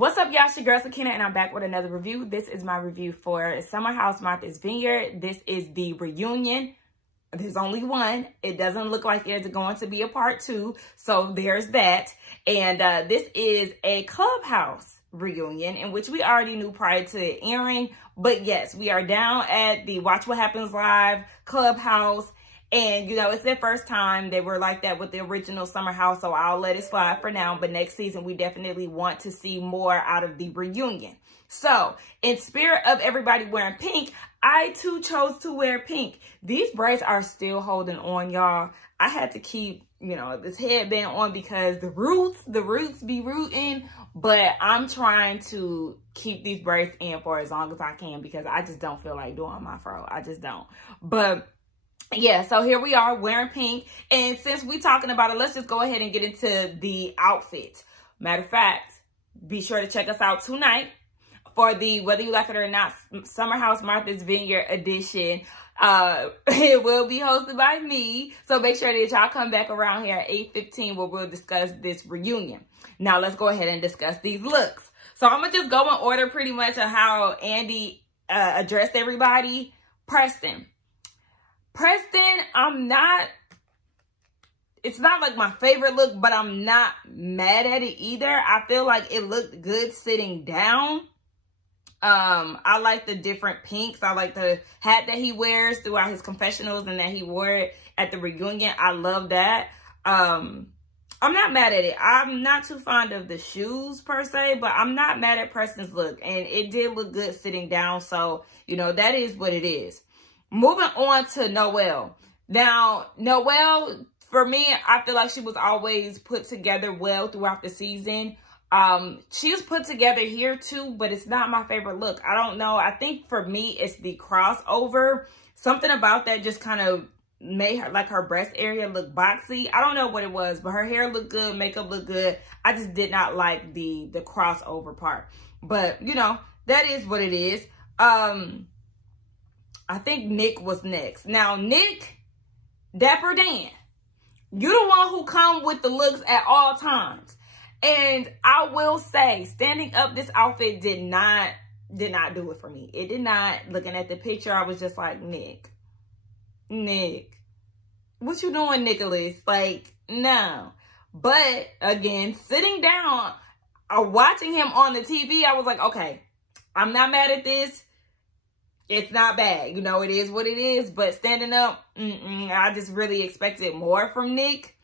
What's up, y'all? It's your girl Sakina, and I'm back with another review. This is my review for Summer House Martha's Vineyard. This is the reunion. There's only one. It doesn't look like there's going to be a part 2, so there's that. And this is a clubhouse reunion, in which we already knew prior to it airing. But yes, we are down at the Watch What Happens Live clubhouse. And, you know, it's their first time. They were like that with the original Summer House, so I'll let it slide for now. But next season, we definitely want to see more out of the reunion. So, in spirit of everybody wearing pink, I, too, chose to wear pink. These braids are still holding on, y'all. I had to keep, you know, this headband on because the roots be rooting. But I'm trying to keep these braids in for as long as I can because I just don't feel like doing my fro. I just don't. But yeah, so here we are wearing pink. And since we're talking about it, let's just go ahead and get into the outfit. Matter of fact, be sure to check us out tonight for the Whether You Like It or Not Summer House Martha's Vineyard edition. It will be hosted by me. So make sure that y'all come back around here at 8:15 where we'll discuss this reunion. Now let's go ahead and discuss these looks. So I'm going to just go in order pretty much of how Andy addressed everybody. Preston, it's not like my favorite look, but I'm not mad at it either. I feel like it looked good sitting down. I like the different pinks. I like the hat that he wears throughout his confessionals and that he wore it at the reunion. I love that. I'm not mad at it. I'm not too fond of the shoes per se, but I'm not mad at Preston's look. And it did look good sitting down. So, you know, that is what it is. Moving on to Noelle. Now, Noelle, for me, I feel like she was always put together well throughout the season. She was put together here too, but it's not my favorite look. I don't know. I think for me, it's the crossover. Something about that just kind of made her, like her breast area look boxy. I don't know what it was, but her hair looked good, makeup looked good. I just did not like the crossover part. But, you know, that is what it is. I think Nick was next. Now, Nick, Dapper Dan, you're the one who come with the looks at all times. And I will say, standing up, this outfit did not do it for me. It did not. Looking at the picture, I was just like, Nick, what you doing, Nicholas? Like, no. But again, sitting down or watching him on the TV, I was like, okay, I'm not mad at this. It's not bad. You know, it is what it is. But standing up, I just really expected more from Nick.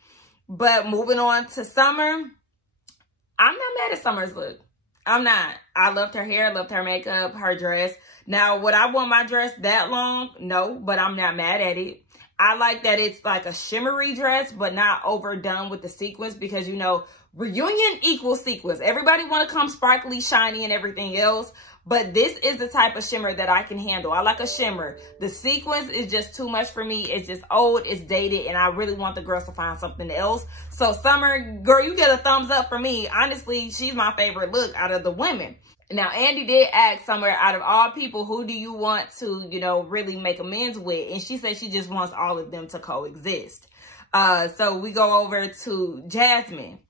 But moving on to Summer, I'm not mad at Summer's look. I'm not. I loved her hair, loved her makeup, her dress. Now, would I want my dress that long? No, but I'm not mad at it. I like that it's like a shimmery dress, but not overdone with the sequins because, you know, reunion equals sequins. Everybody want to come sparkly, shiny, and everything else. But this is the type of shimmer that I can handle. I like a shimmer. The sequins is just too much for me. It's just old, it's dated, and I really want the girls to find something else. So Summer, girl, you get a thumbs up for me. Honestly, she's my favorite look out of the women. Now, Andy did ask Summer, out of all people, who do you want to, you know, really make amends with? And she said she just wants all of them to coexist. So we go over to Jasmine.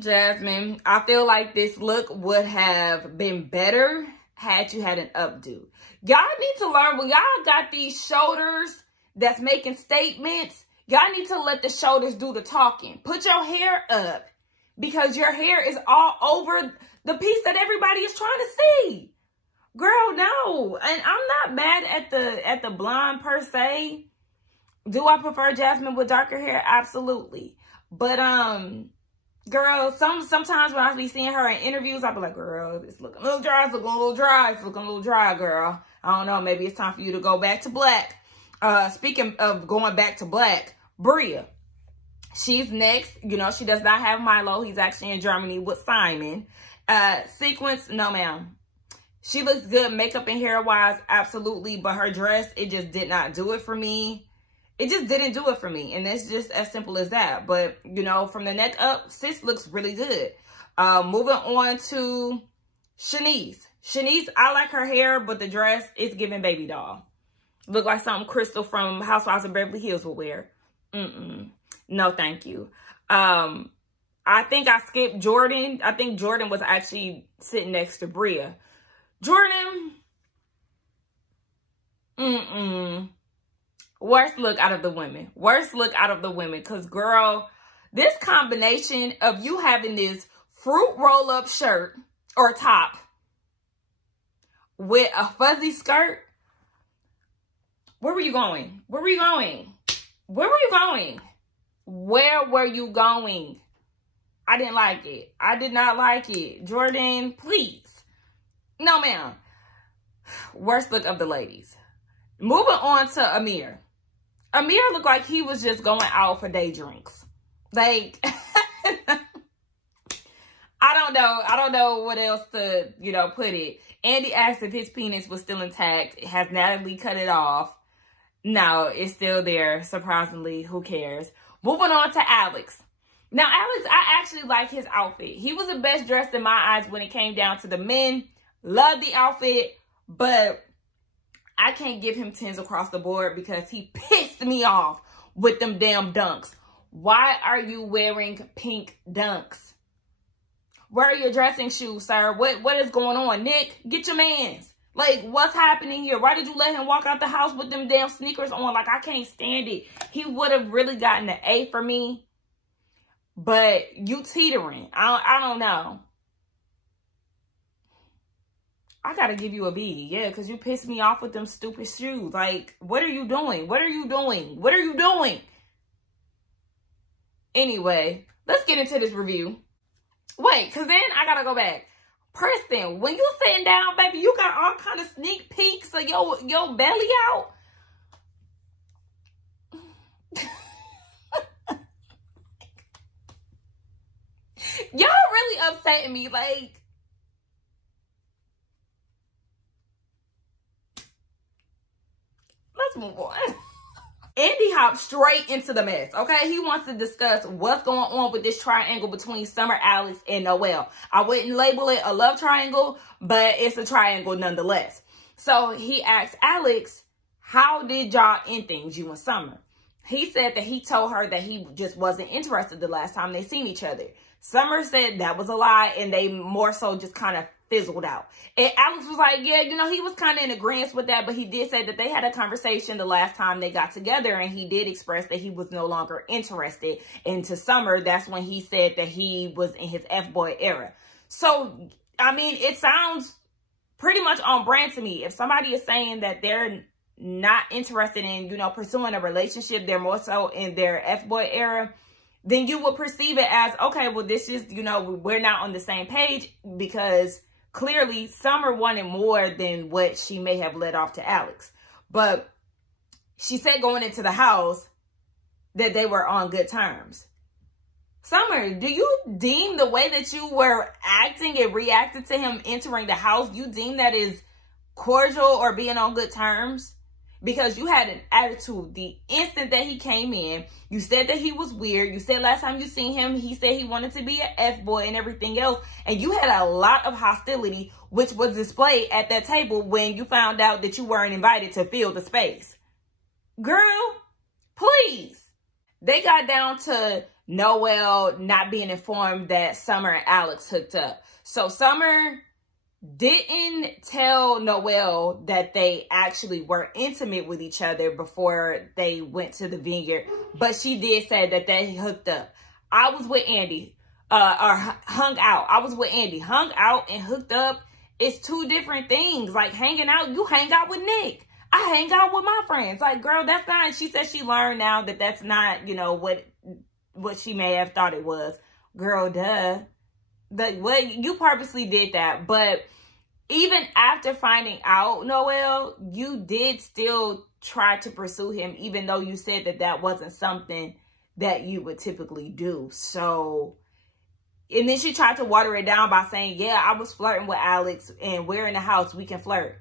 Jasmine, I feel like this look would have been better had you had an updo. Y'all need to learn, when y'all got these shoulders that's making statements, y'all need to let the shoulders do the talking. Put your hair up because your hair is all over the piece that everybody is trying to see. Girl, no. And I'm not mad at the blonde per se. Do I prefer Jasmine with darker hair? Absolutely. But, girl, sometimes when I be seeing her in interviews, I be like, girl, it's looking a little dry, it's looking a little dry, it's looking a little dry, girl. I don't know, maybe it's time for you to go back to black. Speaking of going back to black, Bria, she's next. You know, she does not have Milo. He's actually in Germany with Simon. Sequence, no, ma'am. She looks good makeup and hair-wise, absolutely, but her dress, it just did not do it for me. It just didn't do it for me. And it's just as simple as that. But, you know, from the neck up, sis looks really good. Moving on to Shanice. Shanice, I like her hair, but the dress is giving baby doll. Look like something Crystal from Housewives of Beverly Hills will wear. No, thank you. I think I skipped Jordan. I think Jordan was actually sitting next to Bria. Jordan, worst look out of the women. Worst look out of the women. Because, girl, this combination of you having this fruit roll-up shirt or top with a fuzzy skirt. Where were you going? Where were you going? Where were you going? Where were you going? I didn't like it. I did not like it. Jordan, please. No, ma'am. Worst look of the ladies. Moving on to Amir. Amir looked like he was just going out for day drinks. Like, I don't know what else to, you know, put it. Andy asked if his penis was still intact. Has Natalie cut it off? No, it's still there. Surprisingly, who cares? Moving on to Alex. Now, Alex, I actually like his outfit. He was the best dressed in my eyes when it came down to the men. Love the outfit, but I can't give him 10s across the board because he pissed me off with them damn dunks. Why are you wearing pink dunks? Where are your dressing shoes, sir? What is going on? Nick, get your mans. Like, what's happening here? Why did you let him walk out the house with them damn sneakers on? Like, I can't stand it. He would have really gotten an A for me. But you teetering. I don't know. I gotta give you a B. Yeah, because you pissed me off with them stupid shoes. Like, what are you doing? What are you doing? What are you doing? Anyway, let's get into this review. Wait, because then I gotta go back. Preston, when you sitting down, baby, you got all kind of sneak peeks of your belly out. Y'all really upsetting me. Like, let's move on. Andy hopped straight into the mess, okay? He wants to discuss what's going on with this triangle between Summer, Alex, and Noelle. I wouldn't label it a love triangle, but it's a triangle nonetheless. So he asked Alex, how did y'all end things, you and Summer? He said that he told her that he just wasn't interested the last time they seen each other. Summer said that was a lie, and they more so just kind of fizzled out. And Alex was like, yeah, you know, he was kind of in agreement with that, but he did say that they had a conversation the last time they got together, and he did express that he was no longer interested. And to Summer, that's when he said that he was in his F-boy era. So, I mean, it sounds pretty much on brand to me. If somebody is saying that they're not interested in, you know, pursuing a relationship, they're more so in their F-boy era, then you would perceive it as, okay, well, this is, you know, we're not on the same page, because clearly Summer wanted more than what she may have let off to Alex. But she said going into the house that they were on good terms. Summer, do you deem the way that you were acting and reacted to him entering the house, you deem that is cordial or being on good terms? Because you had an attitude the instant that he came in. You said that he was weird. You said last time you seen him, he said he wanted to be an F-boy and everything else. And you had a lot of hostility, which was displayed at that table when you found out that you weren't invited to fill the space. Girl, please. They got down to Noelle not being informed that Summer and Alex hooked up. So Summer didn't tell Noelle that they actually were intimate with each other before they went to the Vineyard, but she did say that they hooked up. I was with Andy, or hung out. I was with Andy. Hung out and hooked up is two different things. Like, hanging out, you hang out with Nick. I hang out with my friends. Like, girl, that's not, she said she learned now that that's not, you know, what she may have thought it was. Girl, duh. What, you purposely did that. But even after finding out, Noelle, you did still try to pursue him, even though you said that that wasn't something that you would typically do. So, and then she tried to water it down by saying, yeah, I was flirting with Alex and we're in the house, we can flirt.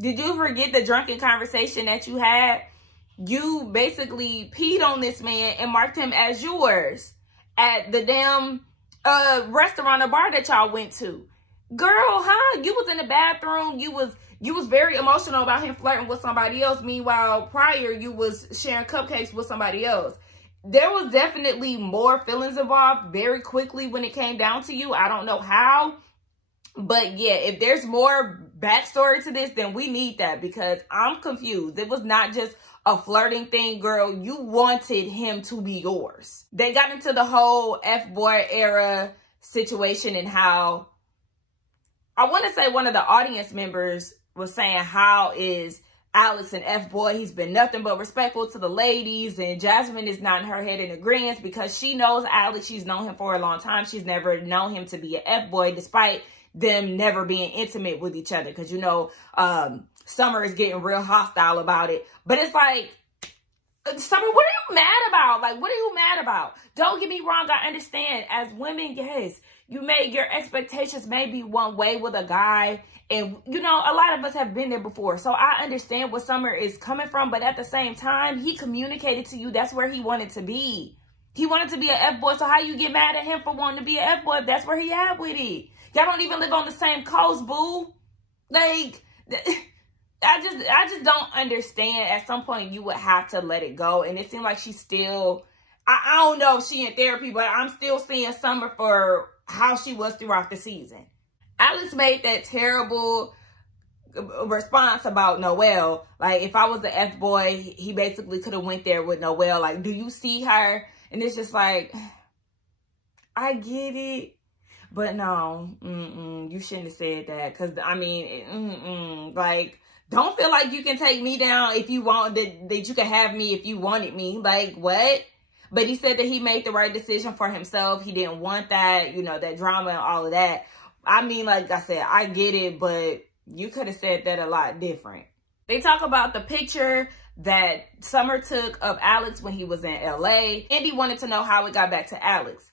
Did you forget the drunken conversation that you had? You basically peed on this man and marked him as yours at the damn restaurant or bar that y'all went to. Girl, huh? You was in the bathroom. You was very emotional about him flirting with somebody else. Meanwhile, prior, you was sharing cupcakes with somebody else. there was definitely more feelings involved very quickly when it came down to you. I don't know how. But yeah, if there's more backstory to this, then we need that, because I'm confused. It was not just a flirting thing, girl. You wanted him to be yours. They got into the whole F-boy era situation, and how, I want to say one of the audience members was saying, how is Alex an F-boy? He's been nothing but respectful to the ladies, and Jasmine is nodding her head in agreement because she knows Alex. She's known him for a long time. She's never known him to be an F-boy, despite them never being intimate with each other, because, you know, Summer is getting real hostile about it. But it's like, Summer, what are you mad about? Like, what are you mad about? Don't get me wrong. I understand, as women, yes, you may, your expectations may be one way with a guy. And, you know, a lot of us have been there before. So I understand where Summer is coming from. But at the same time, he communicated to you that's where he wanted to be. He wanted to be an F-boy. So how you get mad at him for wanting to be an F-boy if that's where he at with it? Y'all don't even live on the same coast, boo. Like, I just don't understand. At some point, you would have to let it go. And it seemed like she's still, I don't know if she in therapy, but I'm still seeing Summer for how she was throughout the season. Alex made that terrible response about Noelle. Like, if I was the F-boy, he basically could have went there with Noelle. Like, do you see her? And it's just like, I get it. But no, you shouldn't have said that. Because, I mean, like, don't feel like you can take me down if you want, that you can have me if you wanted me. Like, what? But he said that he made the right decision for himself. He didn't want that, you know, that drama and all of that. I mean, like I said, I get it, but you could have said that a lot different. They talk about the picture that Summer took of Alex when he was in LA. Andy wanted to know how it got back to Alex.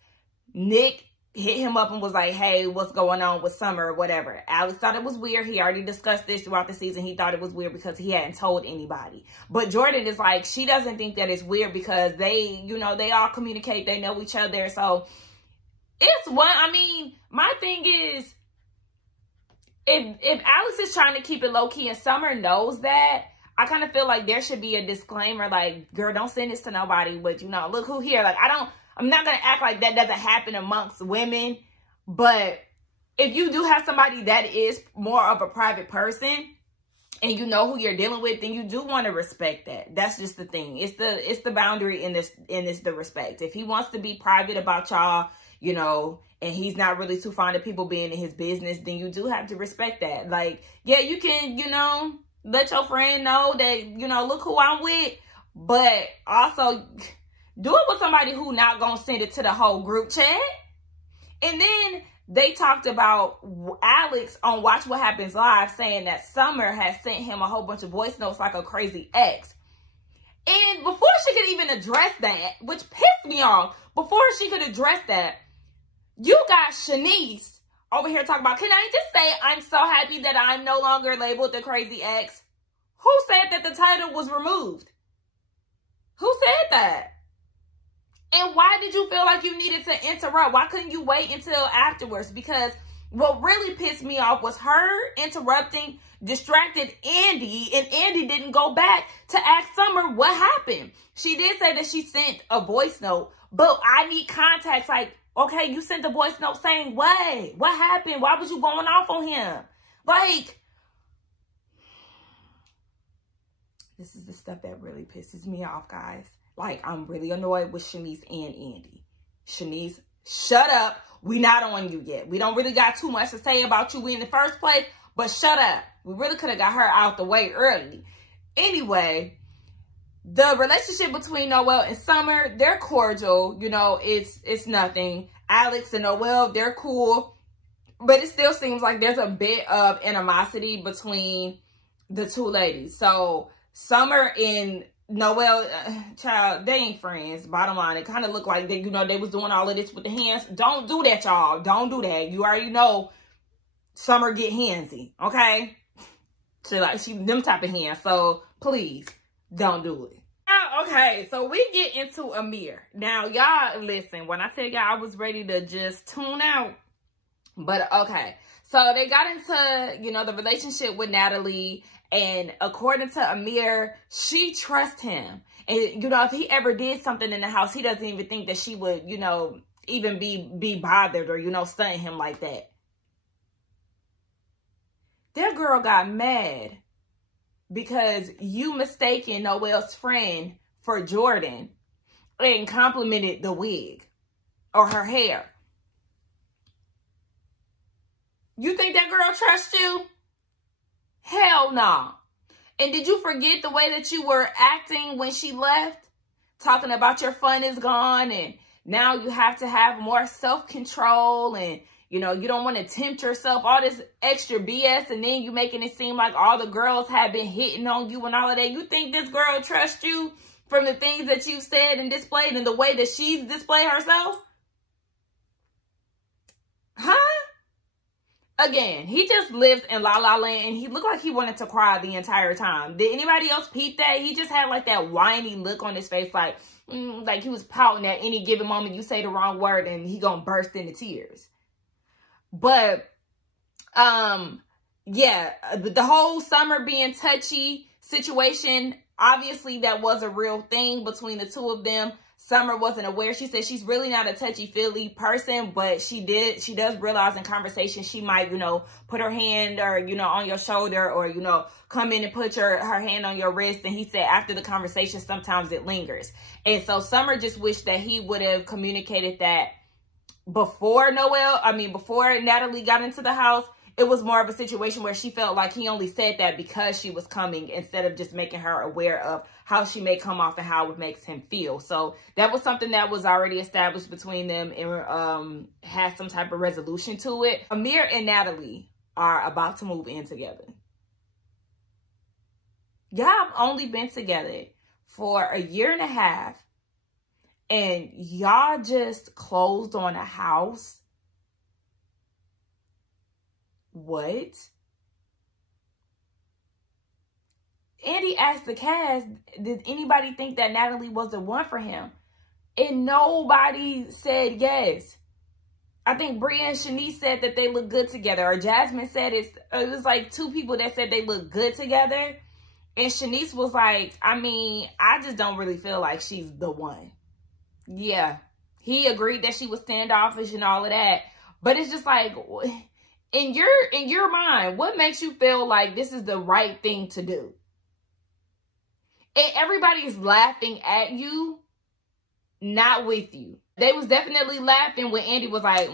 Nick hit him up and was like, hey, what's going on with Summer or whatever. Alex thought it was weird. He already discussed this throughout the season. He thought it was weird because he hadn't told anybody. But Jordan is like, she doesn't think that it's weird because they, you know, they all communicate. They know each other. So it's one, I mean, my thing is, if Alex is trying to keep it low key and Summer knows that, I kind of feel like there should be a disclaimer, like, girl, don't send this to nobody, but, you know, look who here. Like, I'm not going to act like that doesn't happen amongst women, but if you do have somebody that is more of a private person and you know who you're dealing with, then you do want to respect that. That's just the thing. It's the boundary in this, the respect. If he wants to be private about y'all, you know, and he's not really too fond of people being in his business, then you do have to respect that. Like, yeah, you can, you know, let your friend know that, you know, look who I'm with, but also do it with somebody who not gonna send it to the whole group chat. And then they talked about Alex on Watch What Happens Live saying that Summer has sent him a whole bunch of voice notes like a crazy ex. And before she could even address that, which pissed me off, before she could address that, you got Shanice over here talking about, can I just say I'm so happy that I'm no longer labeled the crazy ex? Who said that the title was removed? Who said that? And why did you feel like you needed to interrupt? Why couldn't you wait until afterwards? Because what really pissed me off was her interrupting, distracted Andy, and Andy didn't go back to ask Summer what happened. She did say that she sent a voice note, but I need context. Like, okay, you sent a voice note saying what? What happened? Why was you going off on him? Like, this is the stuff that really pisses me off, guys. Like, I'm really annoyed with Shanice and Andy. Shanice, shut up. We not on you yet. We don't really got too much to say about you in the first place, but shut up. We really could have got her out the way early. Anyway, the relationship between Noelle and Summer, they're cordial. You know, it's nothing. Alex and Noelle, they're cool. But it still seems like there's a bit of animosity between the two ladies. So Summer and Noelle, child, they ain't friends. Bottom line, it kind of looked like they, you know, they was doing all of this with the hands. Don't do that, y'all. Don't do that. You already know Summer get handsy, okay? She like them type of hands. So please don't do it. Okay, so we get into Amir. Now, y'all, listen, when I tell y'all I was ready to just tune out, but okay. So they got into, you know, the relationship with Natalie, And according to Amir, she trusts him. And, you know, if he ever did something in the house, he doesn't even think that she would, you know, even be bothered or, you know, stunning him like that. That girl got mad because you mistaken Noel's friend for Jordan and complimented the wig or her hair. You think that girl trusts you? Hell no. And did you forget the way that you were acting when she left? Talking about your fun is gone and now you have to have more self-control and, you know, you don't want to tempt yourself, all this extra BS, and then you making it seem like all the girls have been hitting on you and all of that. You think this girl trusts you from the things that you said and displayed and the way that she's displayed herself? Huh? Again, he just lives in La La Land and he looked like he wanted to cry the entire time. Did anybody else peep that? He just had like that whiny look on his face, like he was pouting at any given moment you say the wrong word and he gonna burst into tears. But, yeah, the whole Summer being touchy situation, obviously that was a real thing between the two of them. Summer wasn't aware. She said she's really not a touchy-feely person, but she does realize in conversation she might, you know, put her hand or, you know, on your shoulder or, you know, come in and put her hand on your wrist. And he said after the conversation, sometimes it lingers. And so Summer just wished that he would have communicated that before Natalie got into the house. It was more of a situation where she felt like he only said that because she was coming instead of just making her aware of how she may come off and how it makes him feel. So that was something that was already established between them and had some type of resolution to it. Amir and Natalie are about to move in together. Y'all have only been together for a year and a half and y'all just closed on a house. What? Andy asked the cast, did anybody think that Natalie was the one for him? And nobody said yes. I think Bria and Shanice said that they look good together. Or Jasmine said it was like two people that said they look good together. And Shanice was like, I mean, I just don't really feel like she's the one. Yeah. He agreed that she was standoffish and all of that. But it's just like, in your mind, what makes you feel like this is the right thing to do? And everybody's laughing at you, not with you. They was definitely laughing when Andy was like,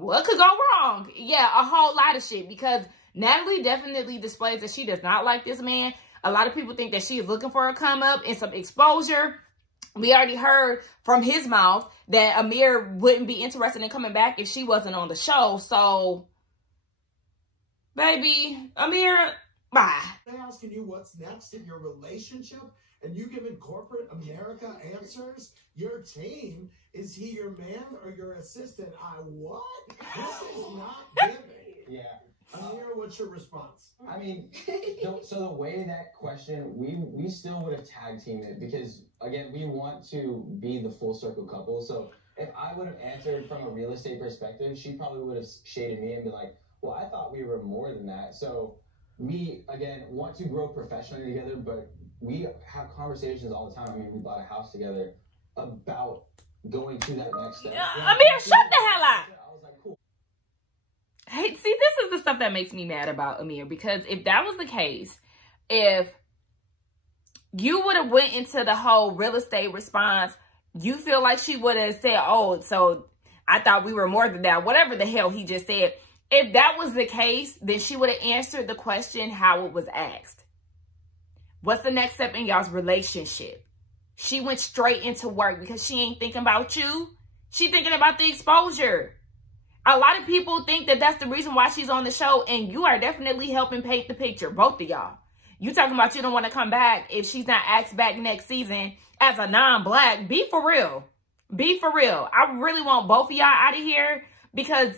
what could go wrong? Yeah, a whole lot of shit. Because Natalie definitely displays that she does not like this man. A lot of people think that she is looking for a come up and some exposure. We already heard from his mouth that Amir wouldn't be interested in coming back if she wasn't on the show. So, baby, Amir, bye. I'm asking you what's next in your relationship, and you giving corporate America answers. Your team, is he your man or your assistant? What? This is not giving. Yeah. Amir, what's your response? I mean, so the way that question, we still would have tag teamed it because, again, we want to be the full circle couple. So if I would have answered from a real estate perspective, she probably would have shaded me and be like, well, I thought we were more than that. So we, again, want to grow professionally together, but we have conversations all the time. I mean, we bought a house together about going to that next step. Amir, shut the hell up. I was like, cool. Hey, see, this is the stuff that makes me mad about Amir, because if that was the case, if you would have went into the whole real estate response, you feel like she would have said, oh, so I thought we were more than that, whatever the hell he just said. If that was the case, then she would have answered the question how it was asked. What's the next step in y'all's relationship? She went straight into work because she ain't thinking about you. She thinking about the exposure. A lot of people think that that's the reason why she's on the show, and you are definitely helping paint the picture, both of y'all. You talking about you don't want to come back if she's not asked back next season as a non-black. Be for real. Be for real. I really want both of y'all out of here because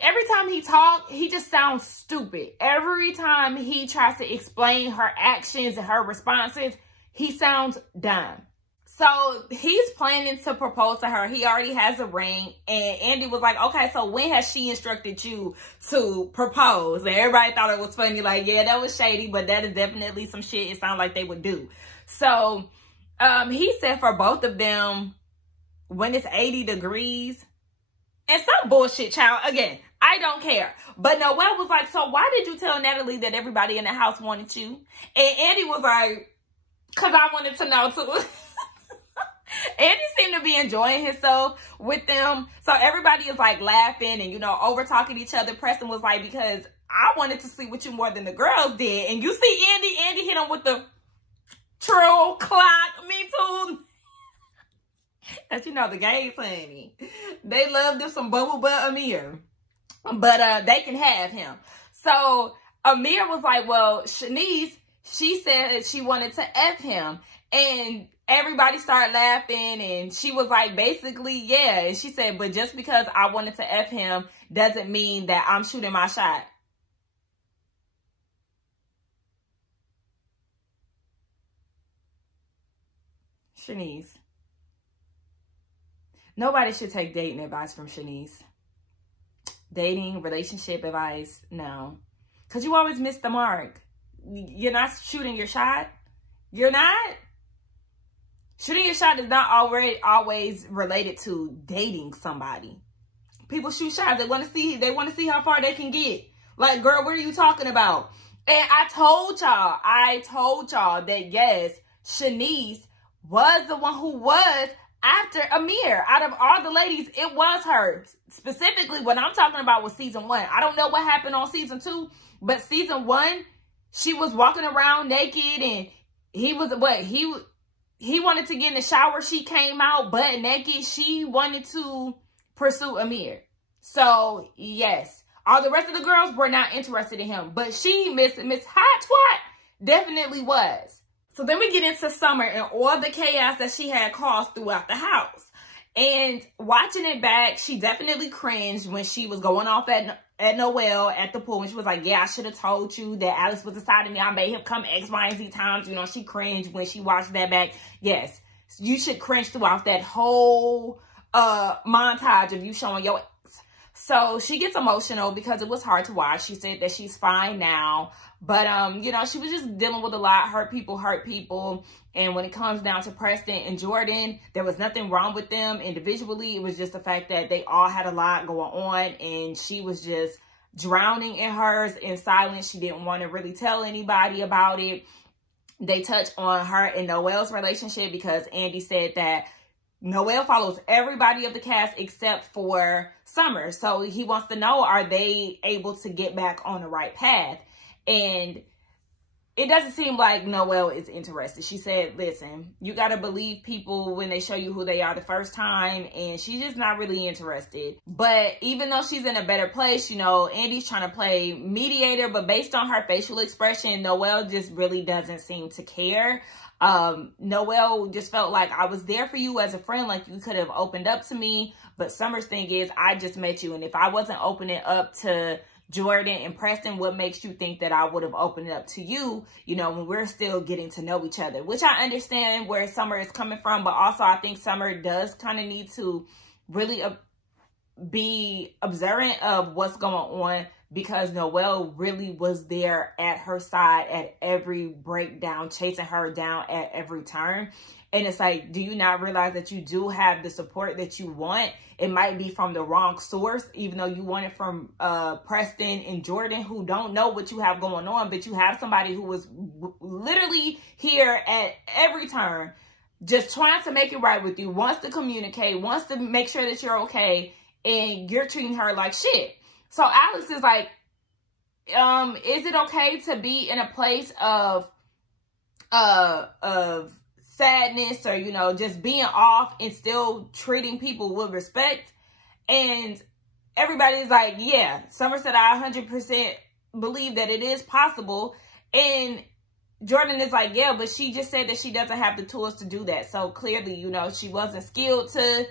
every time he talks, he just sounds stupid. Every time he tries to explain her actions and her responses, he sounds dumb. So he's planning to propose to her. He already has a ring. And Andy was like, okay, so when has she instructed you to propose? And everybody thought it was funny. Like, yeah, that was shady, but that is definitely some shit it sounds like they would do. So he said for both of them, when it's 80 degrees, and some bullshit, child. Again, I don't care. But Noelle was like, so why did you tell Natalie that everybody in the house wanted you? And Andy was like, because I wanted to know too. Andy seemed to be enjoying himself with them. So everybody is like laughing and, you know, over talking each other. Preston was like, because I wanted to sleep with you more than the girls did. And you see Andy hit him with the true clock. Me too. As you know, the gays, honey, they love them some bubble butt Amir. But they can have him. So Amir was like, well, Shanice, she said she wanted to F him. And everybody started laughing, and she was like, basically, yeah. And she said, but just because I wanted to F him doesn't mean that I'm shooting my shot. Shanice. Nobody should take dating advice from Shanice. Dating, relationship advice, no. Because you always miss the mark. You're not shooting your shot. You're not. Shooting your shot is not always related to dating somebody. People shoot shots. They want to see how far they can get. Like, girl, what are you talking about? And I told y'all that yes, Shanice was the one who was after Amir. Out of all the ladies, it was her. Specifically, what I'm talking about was season 1. I don't know what happened on season 2, but season 1, she was walking around naked, and he was what he wanted to get in the shower. She came out butt naked. She wanted to pursue Amir. So, yes. All the rest of the girls were not interested in him. But she, Miss Hot Twat, definitely was. So then we get into Summer and all the chaos that she had caused throughout the house. And watching it back, she definitely cringed when she was going off at Noelle at the pool. And she was like, yeah, I should have told you that Alex was inside of me. I made him come X, Y, and Z times. You know, she cringed when she watched that back. Yes, you should cringe throughout that whole montage of you showing your ex. So she gets emotional because it was hard to watch. She said that she's fine now. But, you know, she was just dealing with a lot. Hurt people. And when it comes down to Preston and Jordan, there was nothing wrong with them individually. It was just the fact that they all had a lot going on. And she was just drowning in hers in silence. She didn't want to really tell anybody about it. They touched on her and Noelle's relationship because Andy said that Noelle follows everybody of the cast except for Summer. So he wants to know, are they able to get back on the right path? And it doesn't seem like Noelle is interested. She said, listen, you got to believe people when they show you who they are the first time. And she's just not really interested. But even though she's in a better place, you know, Andy's trying to play mediator. But based on her facial expression, Noelle just really doesn't seem to care. Noelle just felt like I was there for you as a friend. Like you could have opened up to me. But Summer's thing is, I just met you. And if I wasn't opening up to Jordan and Preston, what makes you think that I would have opened it up to you, you know, when we're still getting to know each other? Which I understand where Summer is coming from, but also I think Summer does kind of need to really be observant of what's going on, because Noelle really was there at her side at every breakdown, chasing her down at every turn. And it's like, do you not realize that you do have the support that you want? It might be from the wrong source, even though you want it from Preston and Jordan, who don't know what you have going on. But you have somebody who was literally here at every turn, just trying to make it right with you, wants to communicate, wants to make sure that you're okay, and you're treating her like shit. So Alex is like, is it okay to be in a place of sadness, or, you know, just being off and still treating people with respect? And everybody's like, yeah. Summer said, I 100% believe that it is possible. And Jordan is like, yeah, but she just said that she doesn't have the tools to do that. So clearly, you know, she wasn't skilled to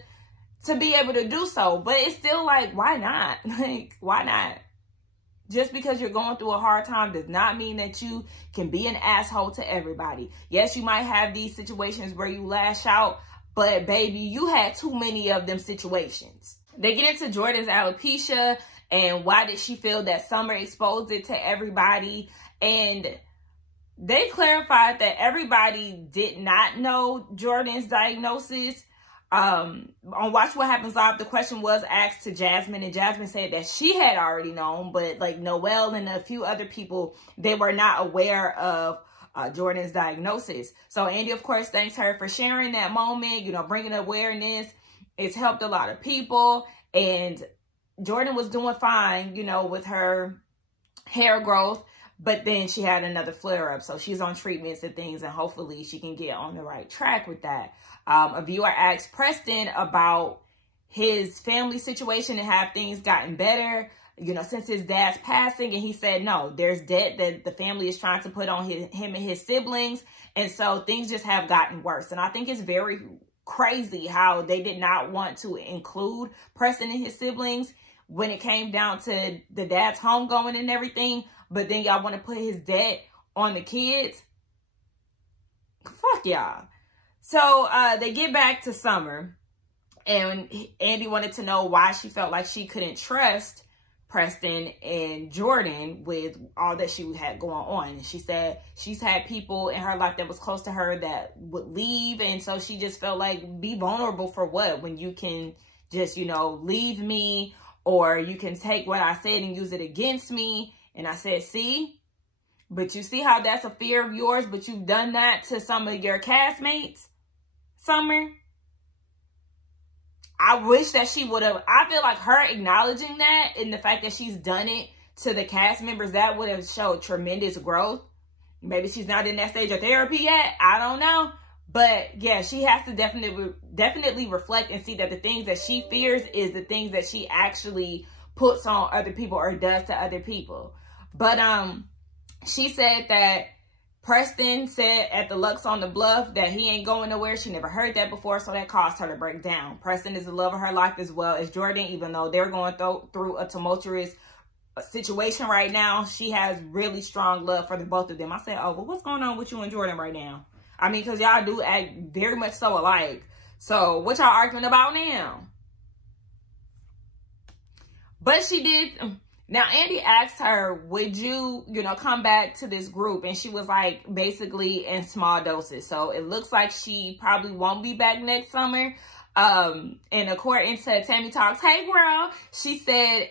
be able to do so. But it's still like, why not? Like, why not? Just because you're going through a hard time does not mean that you can be an asshole to everybody. Yes, you might have these situations where you lash out, but baby, you had too many of them situations. They get into Jordan's alopecia and why did she feel that Summer exposed it to everybody. And they clarified that everybody did not know Jordan's diagnosis. On Watch What Happens Live, the question was asked to Jasmine, and Jasmine said that she had already known, but like Noelle and a few other people, they were not aware of Jordan's diagnosis. So Andy, of course, thanks her for sharing that moment, you know, bringing awareness. It's helped a lot of people, and Jordan was doing fine, you know, with her hair growth, but then she had another flare up. So she's on treatments and things, and hopefully she can get on the right track with that. A viewer asked Preston about his family situation and have things gotten better, you know, since his dad's passing. And he said, no, there's debt that the family is trying to put on him and his siblings. And so things just have gotten worse. And I think it's very crazy how they did not want to include Preston and his siblings when it came down to the dad's homegoing and everything. But then y'all want to put his debt on the kids. Fuck y'all. So they get back to Summer, and Andy wanted to know why she felt like she couldn't trust Preston and Jordan with all that she had going on. She said she's had people in her life that was close to her that would leave, and so she just felt like, be vulnerable for what? When you can just, you know, leave me, or you can take what I said and use it against me. And I said, see? But you see how that's a fear of yours, but you've done that to some of your castmates, Summer? I wish that she would have. I feel like her acknowledging that and the fact that she's done it to the cast members, that would have showed tremendous growth. Maybe she's not in that stage of therapy yet. I don't know. But yeah, she has to definitely reflect and see that the things that she fears is the things that she actually puts on other people or does to other people. But she said that Preston said at the Lux on the Bluff that he ain't going nowhere. She never heard that before, so that caused her to break down. Preston is the love of her life as well as Jordan, even though they're going through a tumultuous situation right now. She has really strong love for the both of them. I said, oh, well, what's going on with you and Jordan right now? I mean, because y'all do act very much so alike. So what y'all arguing about now? But she did. Now, Andy asked her, would you, you know, come back to this group? And she was like, basically in small doses. So it looks like she probably won't be back next summer. And according to Tammy Talks, hey girl, she said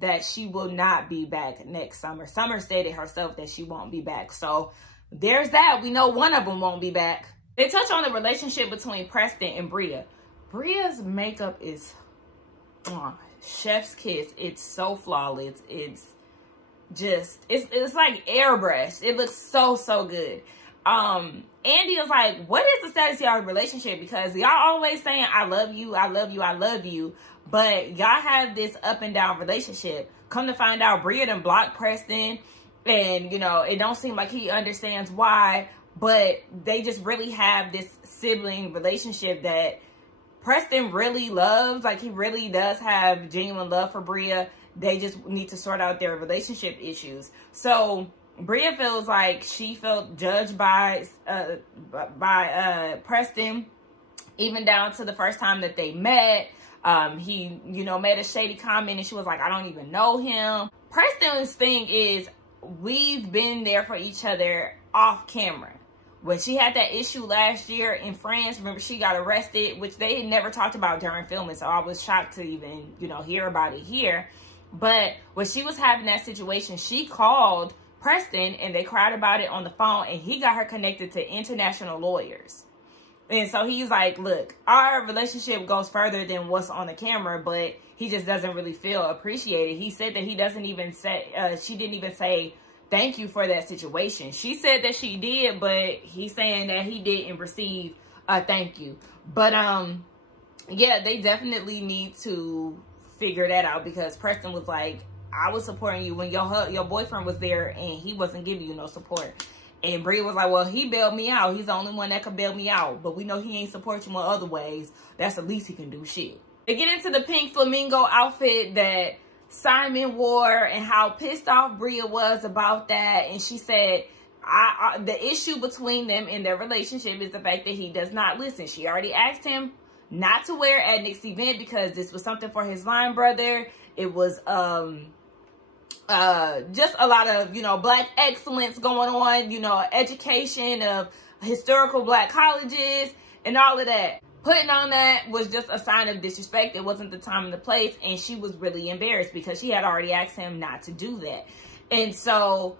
that she will not be back next summer. Summer stated herself that she won't be back. So there's that. We know one of them won't be back. They touch on the relationship between Preston and Bria. Bria's makeup is chef's kiss. It's so flawless. It's just, it's like airbrushed. It looks so good. Andy is like, what is the status of y'all's relationship? Because y'all always saying, I love you, I love you, I love you. But y'all have this up and down relationship. Come to find out, Bria done blocked Preston. And, you know, it don't seem like he understands why. But they just really have this sibling relationship that Preston really loves. Like, he really does have genuine love for Bria. They just need to sort out their relationship issues. So Bria feels like she felt judged by Preston, even down to the first time that they met. He, you know, made a shady comment and she was like, I don't even know him. Preston's thing is, we've been there for each other off camera. When she had that issue last year in France, remember she got arrested, which they had never talked about during filming. So I was shocked to even, you know, hear about it here. But when she was having that situation, she called Preston and they cried about it on the phone, and he got her connected to international lawyers. And so he's like, look, our relationship goes further than what's on the camera, but he just doesn't really feel appreciated. He said that he doesn't even say, she didn't even say thank you for that situation. She said that she did, but he's saying that he didn't receive a thank you. But yeah, they definitely need to figure that out, because Preston was like, I was supporting you when your boyfriend was there and he wasn't giving you no support. And Bria was like, well, he bailed me out. He's the only one that could bail me out. But we know he ain't support you in other ways. That's the least he can do. Shit. They get into the pink flamingo outfit that Simon wore and how pissed off Bria was about that. And she said, the issue between them in their relationship is the fact that he does not listen. She already asked him not to wear at Nick's event because this was something for his line brother. It was just a lot of, you know, Black excellence going on, you know, education of historical Black colleges and all of that. Putting on that was just a sign of disrespect. It wasn't the time and the place. And she was really embarrassed because she had already asked him not to do that. And so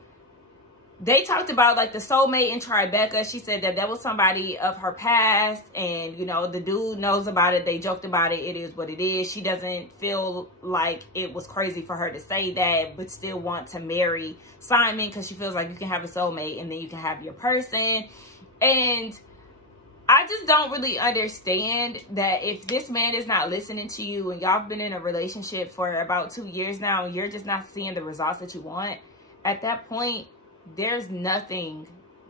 they talked about like the soulmate in Tribeca. She said that that was somebody of her past, and you know, the dude knows about it. They joked about it. It is what it is. She doesn't feel like it was crazy for her to say that, but still want to marry Simon because she feels like you can have a soulmate and then you can have your person. And I just don't really understand that if this man is not listening to you and y'all been in a relationship for about 2 years now and you're just not seeing the results that you want, at that point, there's nothing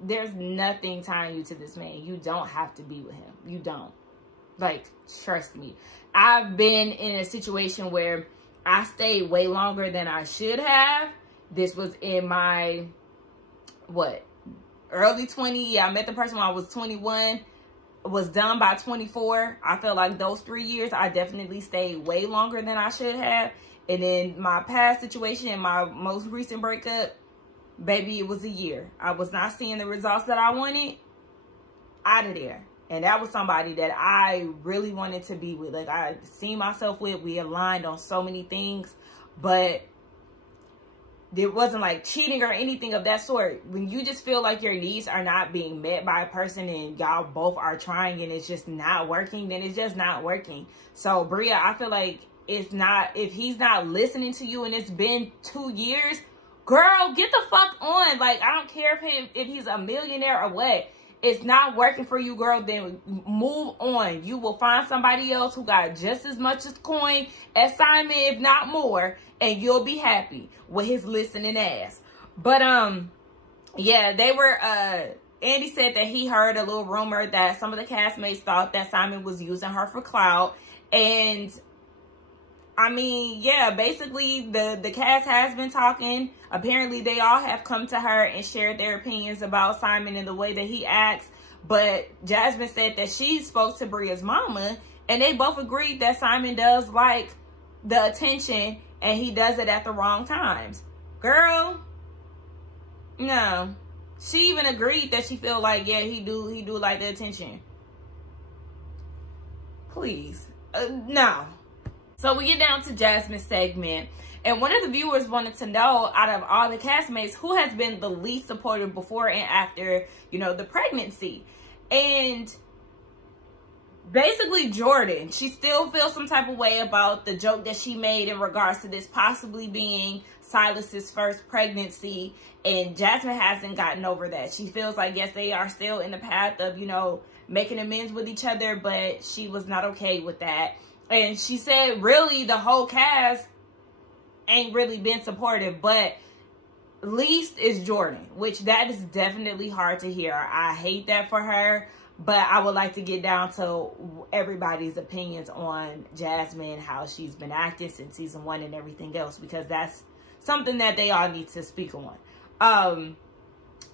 tying you to this man. You don't have to be with him. You don't. Like, trust me. I've been in a situation where I stayed way longer than I should have. This was in my, early 20s. Yeah, I met the person when I was 21. Was done by 24. I feel like those 3 years, I definitely stayed way longer than I should have. And in my past situation, in my most recent breakup, baby, it was a year. I was not seeing the results that I wanted. Out of there. And that was somebody that I really wanted to be with. Like, I seen myself with. We aligned on so many things. But there wasn't like cheating or anything of that sort. When you just feel like your needs are not being met by a person and y'all both are trying and it's just not working, then it's just not working. So, Bria, I feel like it's not, if he's not listening to you and it's been 2 years, girl, get the fuck on. Like, I don't care if he's a millionaire or what. It's not working for you, girl, then move on. You will find somebody else who got just as much as coin as Simon, if not more, and you'll be happy with his listening ass. But, yeah, they were, Andy said that he heard a little rumor that some of the castmates thought that Simon was using her for clout. And I mean, yeah, basically the cast has been talking. Apparently they all have come to her and shared their opinions about Simon and the way that he acts. But Jasmine said that she spoke to Bria's mama and they both agreed that Simon does like the attention and he does it at the wrong times. Girl, no. She even agreed that she feel like, yeah, he do like the attention. Please. No. So we get down to Jasmine's segment. And one of the viewers wanted to know, out of all the castmates, who has been the least supportive before and after, you know, the pregnancy. And basically Jordan, she still feels some type of way about the joke that she made in regards to this possibly being Silas's first pregnancy. And Jasmine hasn't gotten over that. She feels like, yes, they are still in the path of, you know, making amends with each other, but she was not okay with that. And she said, really, the whole cast ain't really been supportive, but least is Jordan, which that is definitely hard to hear. I hate that for her, but I would like to get down to everybody's opinions on Jasmine, how she's been acting since season 1 and everything else, because that's something that they all need to speak on.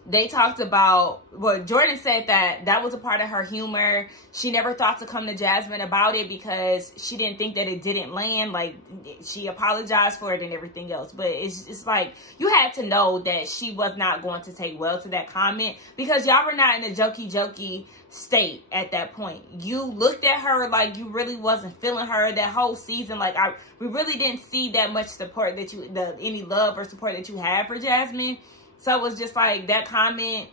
They talked about, well, Jordan said that that was a part of her humor. She never thought to come to Jasmine about it because she didn't think that it didn't land. Like, she apologized for it and everything else. But it's like, you had to know that she was not going to take well to that comment because y'all were not in a jokey state at that point. You looked at her like you really wasn't feeling her that whole season. Like, we really didn't see that much support that any love or support that you had for Jasmine. So it was just like that comment,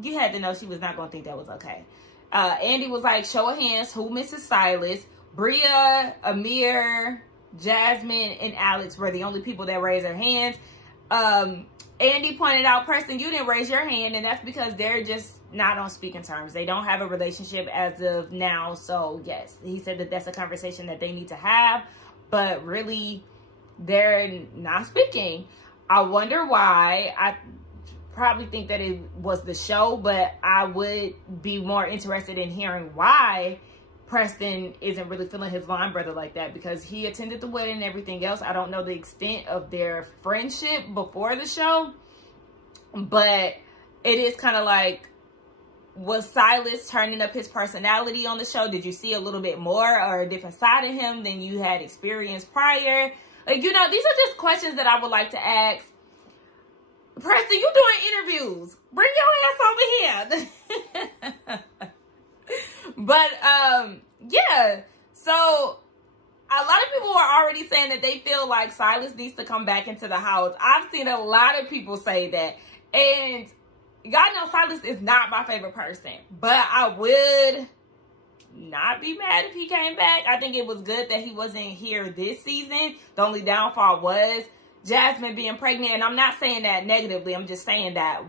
you had to know she was not going to think that was okay. Andy was like, show of hands, who misses Silas? Bria, Amir, Jasmine, and Alex were the only people that raised their hands. Andy pointed out, Preston, you didn't raise your hand, and that's because they're just not on speaking terms. They don't have a relationship as of now. So, yes, he said that that's a conversation that they need to have, but really, they're not speaking. I wonder why. I probably think that it was the show, but I would be more interested in hearing why Preston isn't really feeling his line brother like that, because he attended the wedding and everything else. I don't know the extent of their friendship before the show, but it is kind of like, was Silas turning up his personality on the show? Did you see a little bit more or a different side of him than you had experienced prior? Like, you know, these are just questions that I would like to ask. Preston, you doing interviews. Bring your ass over here. But, yeah. So, a lot of people are already saying that they feel like Silas needs to come back into the house. I've seen a lot of people say that. And y'all know Silas is not my favorite person, but I would not be mad if he came back. I think it was good that he wasn't here this season. The only downfall was Jasmine being pregnant, and I'm not saying that negatively. I'm just saying that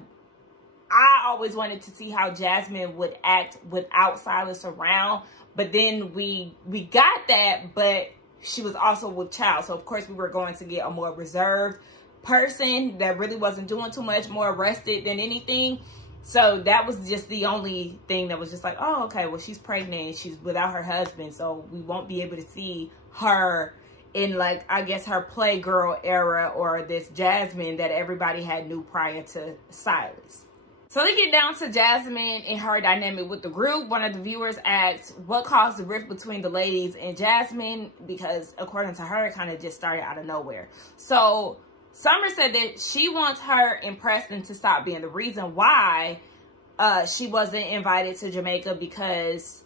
I always wanted to see how Jasmine would act without Silas around, but then we got that, but she was also with child, so of course we were going to get a more reserved person that really wasn't doing too much, more rested than anything. So that was just the only thing that was just like, oh, okay, well, she's pregnant, she's without her husband, so we won't be able to see her in, like, I guess her Playgirl era, or this Jasmine that everybody had knew prior to Silas. So they get down to Jasmine and her dynamic with the group. One of the viewers asked what caused the rift between the ladies and Jasmine, because according to her, it kind of just started out of nowhere. So Summer said that she wants her and Preston to stop being the reason why she wasn't invited to Jamaica, because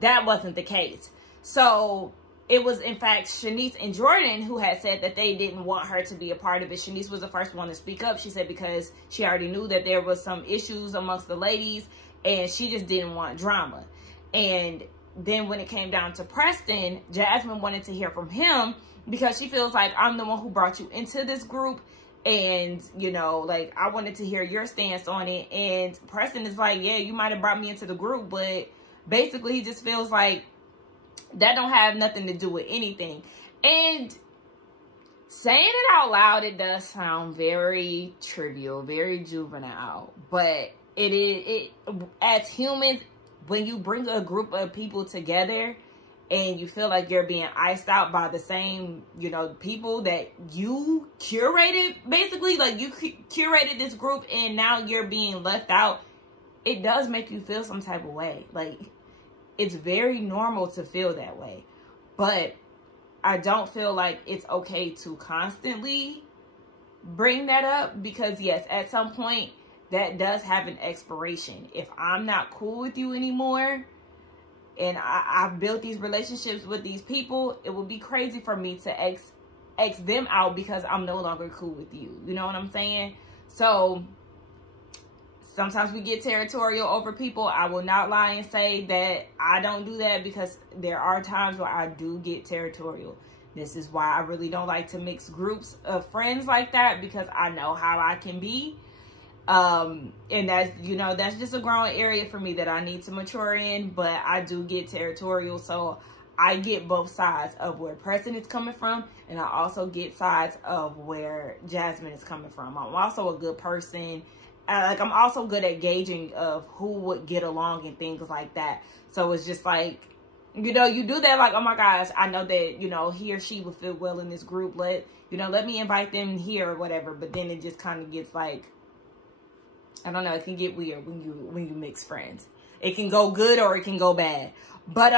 that wasn't the case. So it was, in fact, Shanice and Jordan who had said that they didn't want her to be a part of it. Shanice was the first one to speak up. She said because she already knew that there was some issues amongst the ladies, and she just didn't want drama. And then when it came down to Preston, Jasmine wanted to hear from him, because she feels like, I'm the one who brought you into this group, and, you know, like, I wanted to hear your stance on it. And Preston is like, yeah, you might have brought me into the group, but basically he just feels like that don't have nothing to do with anything. And saying it out loud, it does sound very trivial, very juvenile, but it is, as humans, when you bring a group of people together and you feel like you're being iced out by the same, you know, people that you curated, basically, like you curated this group and now you're being left out, it does make you feel some type of way. Like, it's very normal to feel that way. But I don't feel like it's okay to constantly bring that up, because yes, at some point that does have an expiration. If I'm not cool with you anymore, and I've built these relationships with these people, it would be crazy for me to X them out because I'm no longer cool with you. You know what I'm saying? So sometimes we get territorial over people. I will not lie and say that I don't do that, because there are times where I do get territorial. This is why I really don't like to mix groups of friends like that, because I know how I can be. And that's, you know, that's just a growing area for me that I need to mature in, but I do get territorial. So I get both sides of where Preston is coming from, and I also get sides of where Jasmine is coming from. I'm also a good person. Like, I'm also good at gauging of who would get along and things like that. So it's just like, you know, you do that like, oh my gosh, I know that, you know, he or she would fit well in this group. Let me invite them here or whatever. But then it just kind of gets like, I don't know, it can get weird when you mix friends. It can go good or it can go bad. But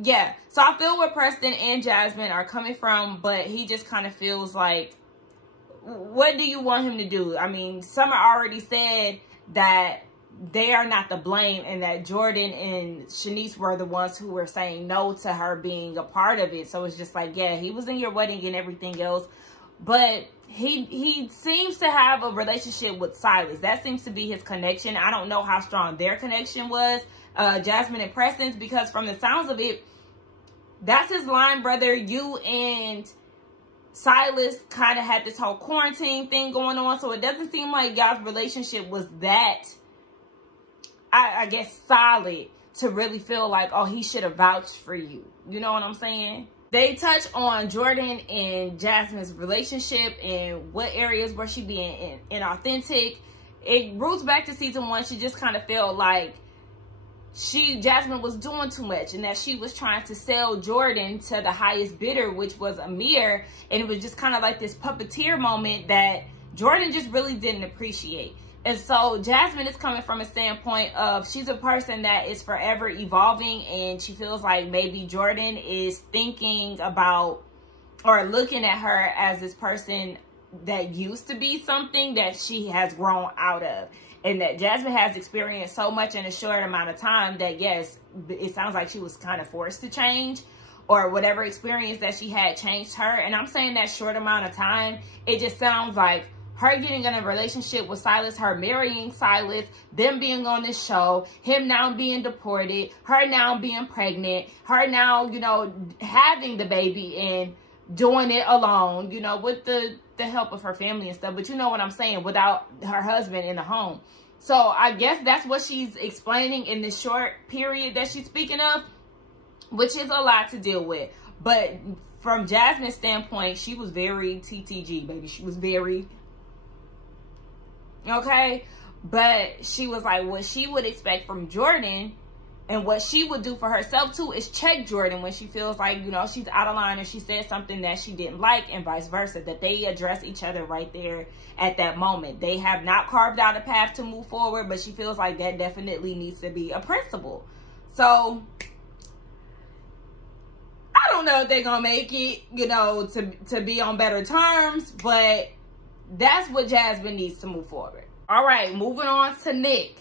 yeah, so I feel where Preston and Jasmine are coming from, but he just kind of feels like, what do you want him to do? I mean, Summer already said that they are not to blame, and that Jordan and Shanice were the ones who were saying no to her being a part of it. So it's just like, yeah, he was in your wedding and everything else, but he seems to have a relationship with Silas. That seems to be his connection. I don't know how strong their connection was, Jasmine and Preston's, because from the sounds of it, that's his line brother. You and Silas kind of had this whole quarantine thing going on, so it doesn't seem like y'all's relationship was that, I guess, solid to really feel like, oh, he should have vouched for you. You know what I'm saying? They touch on Jordan and Jasmine's relationship and what areas were she being inauthentic. It roots back to season 1. She just kind of felt like Jasmine was doing too much, and that she was trying to sell Jordan to the highest bidder, which was Amir. And it was just kind of like this puppeteer moment that Jordan just really didn't appreciate. And so Jasmine is coming from a standpoint of she's a person that is forever evolving, and she feels like maybe Jordan is thinking about or looking at her as this person that used to be something that she has grown out of. And that Jasmine has experienced so much in a short amount of time that, yes, it sounds like she was kind of forced to change, or whatever experience that she had changed her. And I'm saying that short amount of time, it just sounds like her getting in a relationship with Silas, her marrying Silas, them being on this show, him now being deported, her now being pregnant, her now, you know, having the baby and doing it alone, you know, with the help of her family and stuff. But you know what I'm saying, without her husband in the home. So I guess that's what she's explaining in this short period that she's speaking of, which is a lot to deal with. But from Jasmine's standpoint, she was very TTG, baby. She was very... okay, but she was like, what she would expect from Jordan and what she would do for herself too is check Jordan when she feels like, you know, she's out of line or she said something that she didn't like, and vice versa, that they address each other right there at that moment. They have not carved out a path to move forward, but she feels like that definitely needs to be a principle. So I don't know if they're gonna make it, you know, to be on better terms, but that's what Jasmine needs to move forward. All right, moving on to Nick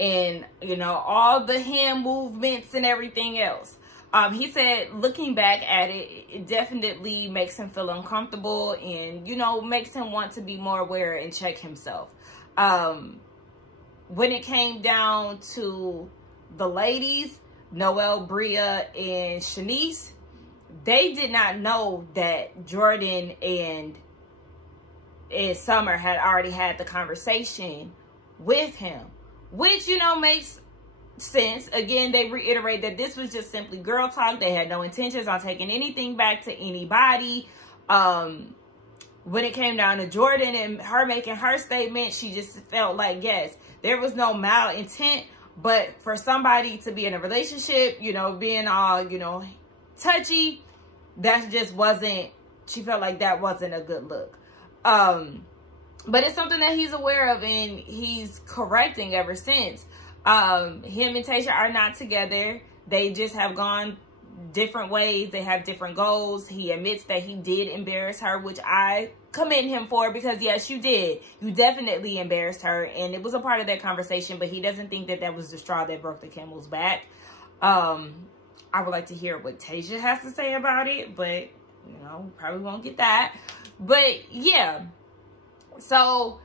and, you know, all the hand movements and everything else. He said, looking back at it, it definitely makes him feel uncomfortable and, you know, makes him want to be more aware and check himself. When it came down to the ladies, Noelle, Bria, and Shanice, they did not know that Jordan and Summer had already had the conversation with him, which, you know, makes sense. Again, they reiterate that this was just simply girl talk. They had no intentions on taking anything back to anybody. When it came down to Jordan and her making her statement, she just felt like, yes, there was no malintent, but for somebody to be in a relationship, you know, being all, you know, touchy, that just wasn't, she felt like that wasn't a good look. But it's something that he's aware of and he's correcting ever since. Him and Tayshia are not together. They just have gone different ways. They have different goals. He admits that he did embarrass her, which I commend him for, because yes, you did. You definitely embarrassed her, and it was a part of that conversation, but he doesn't think that that was the straw that broke the camel's back. I would like to hear what Tayshia has to say about it, but, you know, probably won't get that. But yeah, so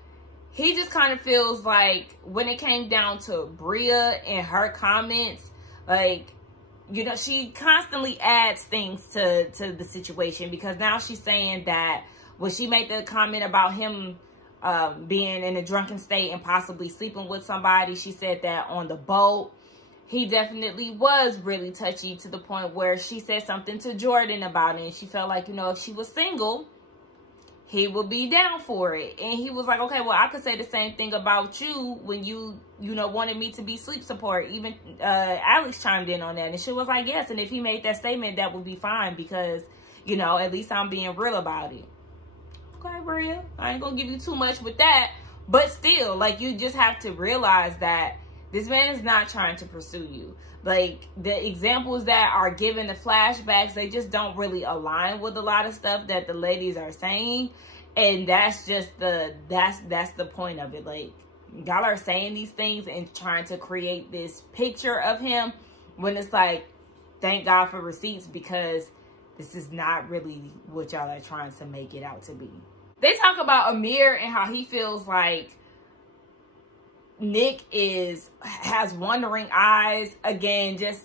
he just kind of feels like when it came down to Bria and her comments, like, you know, she constantly adds things to the situation, because now she's saying that when she made the comment about him being in a drunken state and possibly sleeping with somebody, she said that on the boat, he definitely was really touchy, to the point where she said something to Jordan about it. And she felt like, you know, if she was single, he would be down for it. And he was like, okay, well, I could say the same thing about you when you know, wanted me to be sleep support. Even Alex chimed in on that. And she was like, yes. And if he made that statement, that would be fine, because, you know, at least I'm being real about it. Okay, Bria, I ain't gonna give you too much with that. But still, like, you just have to realize that this man is not trying to pursue you. Like, the examples that are given, the flashbacks, they just don't really align with a lot of stuff that the ladies are saying. And that's just that's the point of it. Like, y'all are saying these things and trying to create this picture of him, when it's like, thank God for receipts, because this is not really what y'all are trying to make it out to be. They talk about Amir and how he feels like Nick has wandering eyes. Again, just,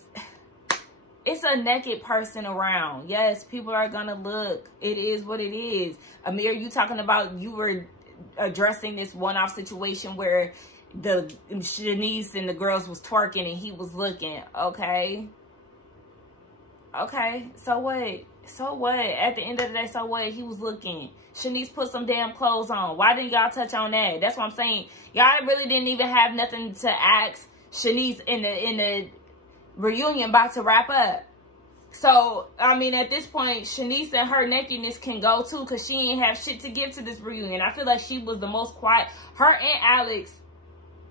it's a naked person around. Yes, people are gonna look. It is what it is. Amir, you talking about, you were addressing this one-off situation where the Shanice and the girls was twerking and he was looking. Okay, so what? So what? At the end of the day, so what? He was looking. Shanice put some damn clothes on. Why didn't y'all touch on that? That's what I'm saying. Y'all really didn't even have nothing to ask Shanice in the reunion about to wrap up. So, I mean, at this point, Shanice and her nakedness can go too, because she ain't have shit to give to this reunion. I feel like she was the most quiet. Her and Alex,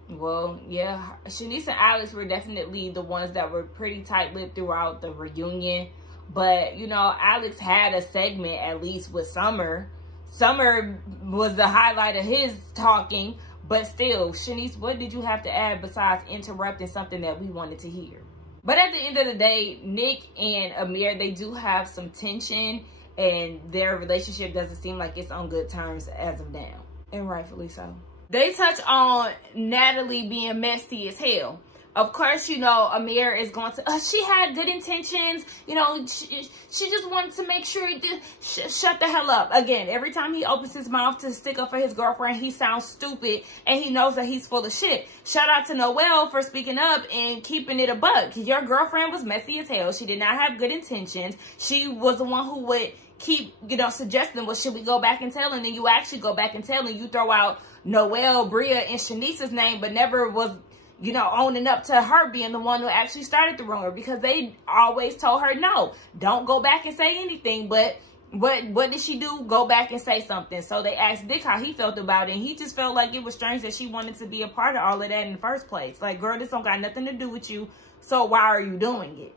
well, yeah, Shanice and Alex were definitely the ones that were pretty tight-lipped throughout the reunion. But, you know, Alex had a segment, at least, with Summer. Summer was the highlight of his talking. But still, Shanice, what did you have to add besides interrupting something that we wanted to hear? But at the end of the day, Nick and Amir, they do have some tension, and their relationship doesn't seem like it's on good terms as of now. And rightfully so. They touch on Natalie being messy as hell. Of course, you know, Amir is going to, she had good intentions. You know, she just wanted to make sure he did, shut the hell up. Again, every time he opens his mouth to stick up for his girlfriend, he sounds stupid and he knows that he's full of shit. Shout out to Noelle for speaking up and keeping it a buck. Your girlfriend was messy as hell. She did not have good intentions. She was the one who would keep, you know, suggesting, well, should we go back and tell? And then you actually go back and tell, and you throw out Noelle, Bria, and Shanice's name, but never was, you know, owning up to her being the one who actually started the rumor, because they always told her, no, don't go back and say anything. But what did she do? Go back and say something. So they asked Dick how he felt about it, and he just felt like it was strange that she wanted to be a part of all of that in the first place. Like, girl, this don't got nothing to do with you, so why are you doing it?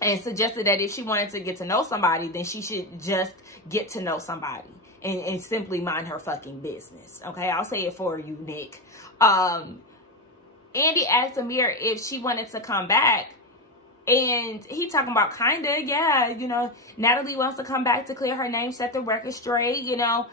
And suggested that if she wanted to get to know somebody, then she should just get to know somebody and simply mind her fucking business. Okay, I'll say it for you, Nick. Andy asked Amir if she wanted to come back, and he talking about kinda, yeah, you know, Natalie wants to come back to clear her name, set the record straight, you know,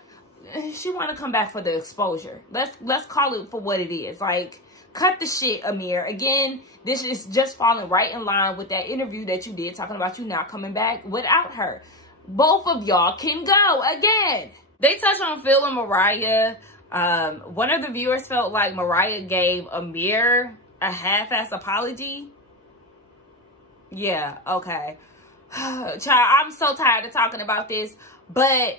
she want to come back for the exposure. Let's call it for what it is. Like, cut the shit, Amir. Again, this is just falling right in line with that interview that you did talking about you not coming back without her. Both of y'all can go again. They touch on Phil and Mariah. One of the viewers felt like Mariah gave Amir a half-ass apology. Yeah, okay. Child, I'm so tired of talking about this, but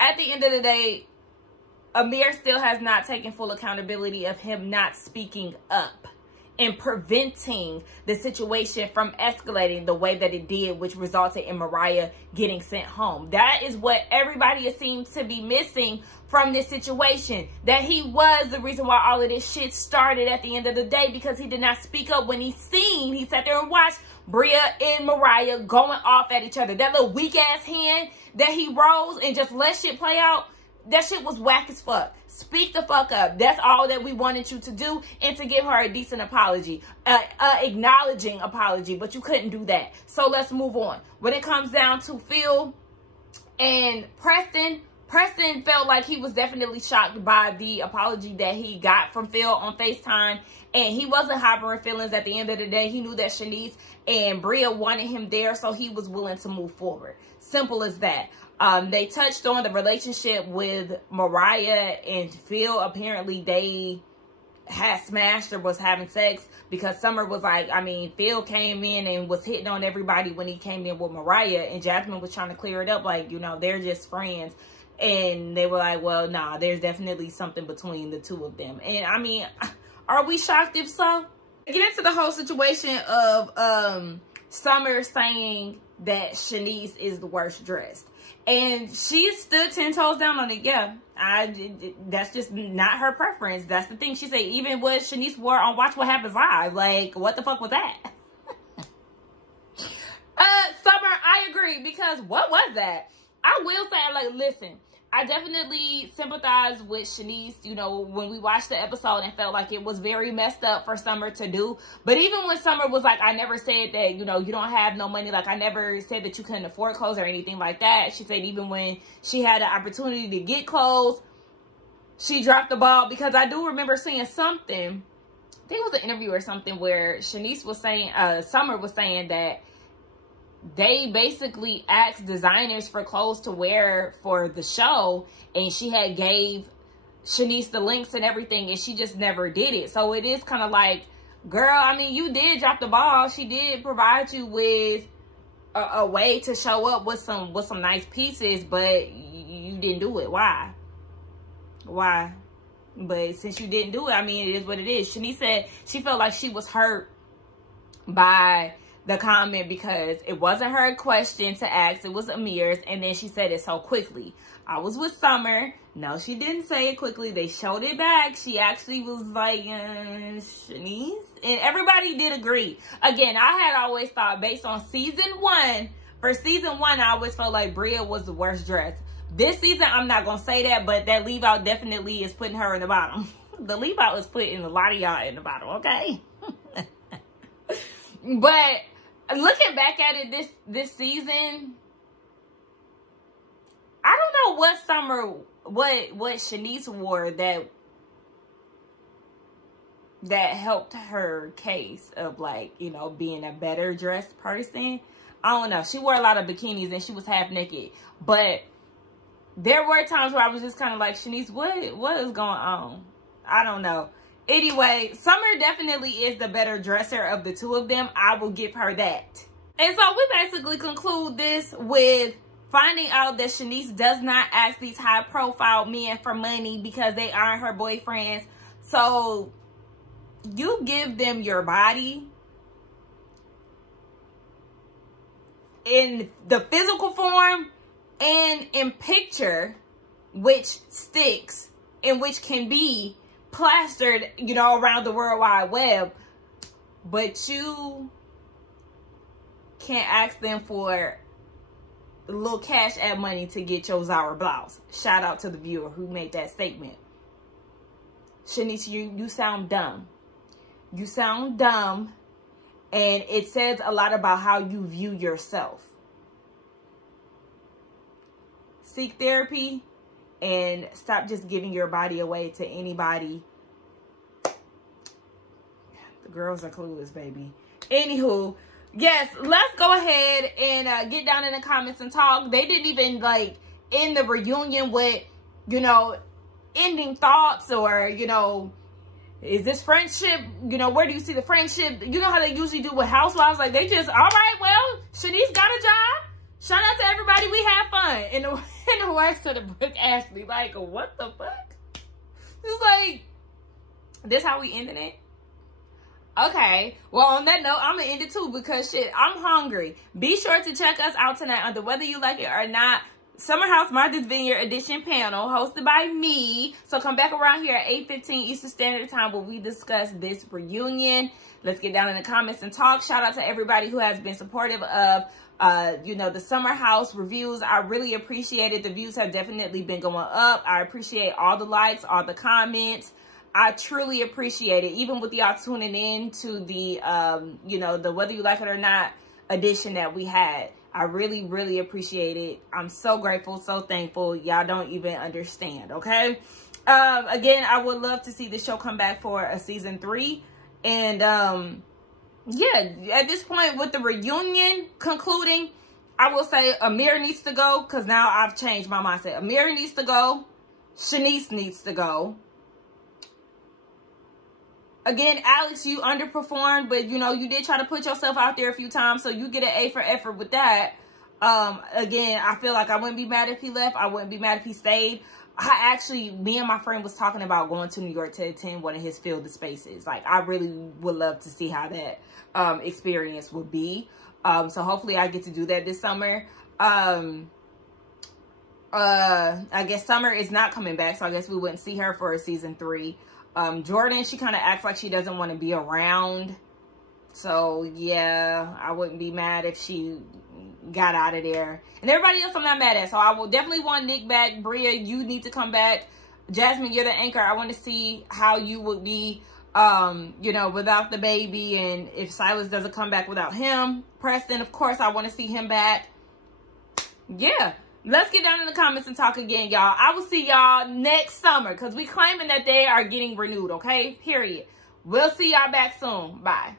at the end of the day, Amir still has not taken full accountability of him not speaking up and preventing the situation from escalating the way that it did, which resulted in Mariah getting sent home. That is what everybody seems to be missing from this situation. That he was the reason why all of this shit started at the end of the day, because he did not speak up when he sat there and watched Bria and Mariah going off at each other. That little weak ass hand that he rose and just let shit play out, that shit was whack as fuck. Speak the fuck up. That's all that we wanted you to do, and to give her a decent apology, acknowledging apology, but you couldn't do that. So let's move on. When it comes down to Phil and Preston felt like he was definitely shocked by the apology that he got from Phil on FaceTime, and he wasn't harboring feelings. At the end of the day, he knew that Shanice and Bria wanted him there, so he was willing to move forward. Simple as that. They touched on the relationship with Mariah and Phil. Apparently, they had smashed or was having sex, because Summer was like, I mean, Phil came in and was hitting on everybody when he came in with Mariah, and Jasmine was trying to clear it up, like, you know, they're just friends. And they were like, well, nah, there's definitely something between the two of them. And I mean, are we shocked if so? Get into the whole situation of Summer saying that Shanice is the worst dressed. And she stood 10 toes down on it. Yeah, that's just not her preference. That's the thing. She said even what Shanice wore on Watch What Happens Live. Like, what the fuck was that? Summer, I agree, because what was that? I will say, like, listen, I definitely sympathize with Shanice, you know, when we watched the episode, and felt like it was very messed up for Summer to do. But even when Summer was like, I never said that, you know, you don't have no money. Like, I never said that you couldn't afford clothes or anything like that. She said even when she had the opportunity to get clothes, she dropped the ball. Because I do remember seeing something, I think it was an interview or something, where Shanice was saying, Summer was saying that they basically asked designers for clothes to wear for the show, and she had gave Shanice the links and everything, and she just never did it. So it is kind of like, girl, I mean, you did drop the ball. She did provide you with a way to show up with some nice pieces, but you didn't do it. Why? But since you didn't do it, I mean, it is what it is. Shanice said she felt like she was hurt by the comment because it wasn't her question to ask. It was Amir's. And then she said it so quickly. I was with Summer. No, she didn't say it quickly. They showed it back. She actually was like, Shanice. And everybody did agree. Again, I had always thought based on season 1, for season 1, I always felt like Bria was the worst dressed. This season, I'm not going to say that, but that leave out definitely is putting her in the bottom. The leave out is putting a lot of y'all in the bottom, okay? But looking back at it this season, I don't know what Summer, what Shanice wore that helped her case of, like, you know, being a better dressed person. I don't know. She wore a lot of bikinis and she was half naked. But there were times where I was just kind of like, Shanice, what is going on? I don't know. Anyway, Summer definitely is the better dresser of the two of them. I will give her that. And so we basically conclude this with finding out that Shanice does not ask these high-profile men for money because they aren't her boyfriends. So you give them your body in the physical form and in picture, which sticks and which can be plastered, you know, around the World Wide Web, but you can't ask them for a little cash app money to get your Zara blouse. Shout out to the viewer who made that statement. Shanice, you sound dumb. You sound dumb, and it says a lot about how you view yourself. Seek therapy and stop just giving your body away to anybody. The girls are clueless, baby. Anywho, yes, let's go ahead and get down in the comments and talk. They didn't even, like, end the reunion with, you know, ending thoughts or, you know, is this friendship, you know, where do you see the friendship? You know how they usually do with housewives? Like, they just, all right, well, Shanice got a job. Shout out to everybody. We have fun. In the words of the Brooke Ashley. Like, what the fuck? It's like, this how we ended it? Okay. Well, on that note, I'm going to end it too because, shit, I'm hungry. Be sure to check us out tonight on the Whether You Like It or Not Summer House Martha's Vineyard edition panel hosted by me. So come back around here at 8:15 Eastern Standard Time where we discuss this reunion. Let's get down in the comments and talk. Shout out to everybody who has been supportive of you know, the Summer House reviews. I really appreciate it. The views have definitely been going up. I appreciate all the likes, all the comments. I truly appreciate it. Even with y'all tuning in to the, you know, the Whether You Like It or Not edition that we had. I really, really appreciate it. I'm so grateful, so thankful. Y'all don't even understand, okay? Again, I would love to see the show come back for a season 3. And, yeah, at this point with the reunion concluding, I will say Amir needs to go because now I've changed my mindset. Amir needs to go. Shanice needs to go. Again, Alex, you underperformed, but, you know, you did try to put yourself out there a few times, so you get an A for effort with that. Again, I feel like I wouldn't be mad if he left. I wouldn't be mad if he stayed. Me and my friend was talking about going to New York to attend one of his Field of Spaces. Like, I really would love to see how that experience would be. So hopefully I get to do that this summer. I guess Summer is not coming back, so I guess we wouldn't see her for a season 3. Jordan, she kind of acts like she doesn't want to be around. So, yeah, I wouldn't be mad if she got out of there. And everybody else I'm not mad at. So, I will definitely want Nick back. Bria, you need to come back. Jasmine, you're the anchor. I want to see how you would be, you know, without the baby. And if Silas doesn't come back without him. Preston, of course, I want to see him back. Yeah. Let's get down in the comments and talk again, y'all. I will see y'all next summer because we claiming that they are getting renewed, okay? Period. We'll see y'all back soon. Bye.